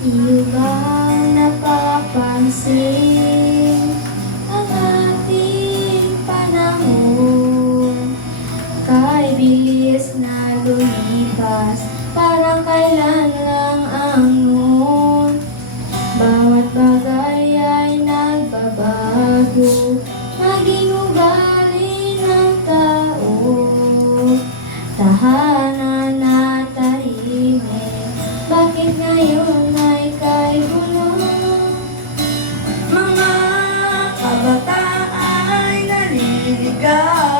Iyo bang napapansin ang ating panahon? Kay bilis na lumipas, parang kailan lang ang noon. Bawat bagay ay nagbabago, maging ugali ng tao. Tahanan na tahimik, bakit ngayon ay kay gulo? Mga kabataan ay naliligaw,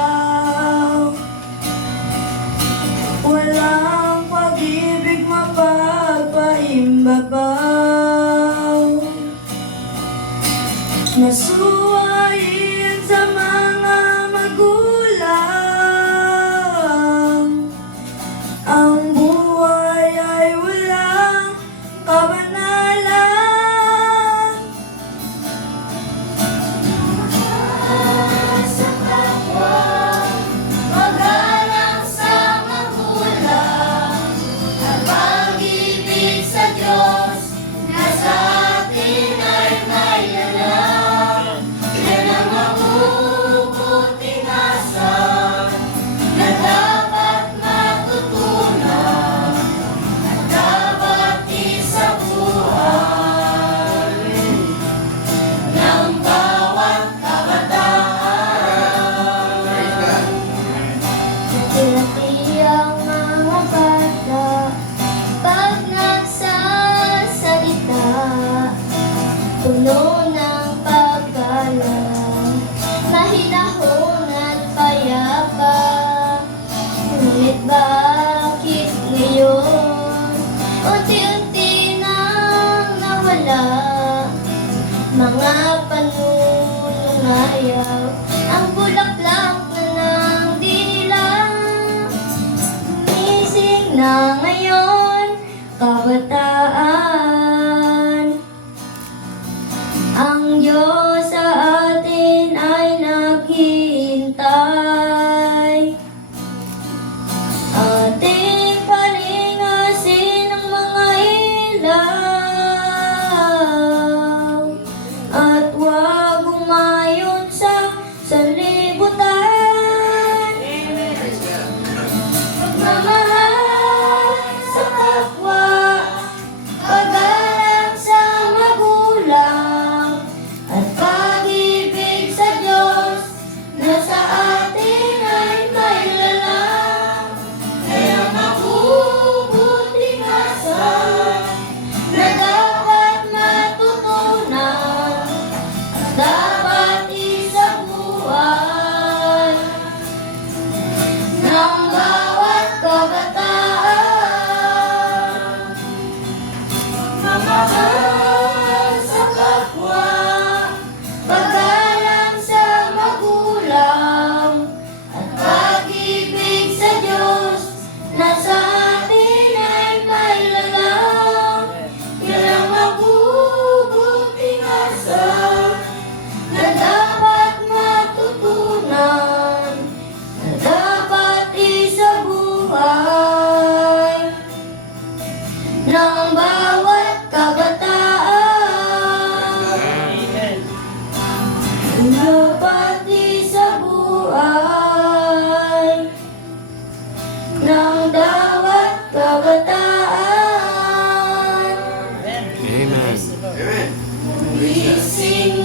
walang pag-ibig mapagpaimbabaw. Nasuwayin sa mga magulang, ang buhay ay walang kabanalan. Sa kapwa, magalang sa magulang, ang pag-ibig sa Diyos na sa atin ay may lalang. Yan ang mabubuting asal na dapat matutunan at dapat isabuhay ng bawat kabataan. Hati-hati ang mga bata pag nagsasalita, puno ng paggalang, mahinahon at payapa. Ngunit bakit ngayon unti-unti nang nawala mga panunungayaw, ang bulaklak na nang dinilang. Gising na ngayon, kabataan, ang Diyos sa atin ay naghihintay. Ating palingasin ang mga ilaw at huwag umayon sa sanlibutan. Pagmamahal sa kapwa, paggalang sa magulang, at pag-ibig sa Diyos na sa atin ay may lalang. Kaya mabubuting asal na dapat matutunan at dapat isabuhay ng bawat kabataan. Mamahal sa kapwa, paggalang sa magulang, at pag-ibig sa Diyos na sa atin ay may lalang. Yan ang mabubuting asal na dapat matutunan, na dapat isabuhay ng bawat kabataan. Dapat isabuhay ng bawat kabataan. Amen. Gising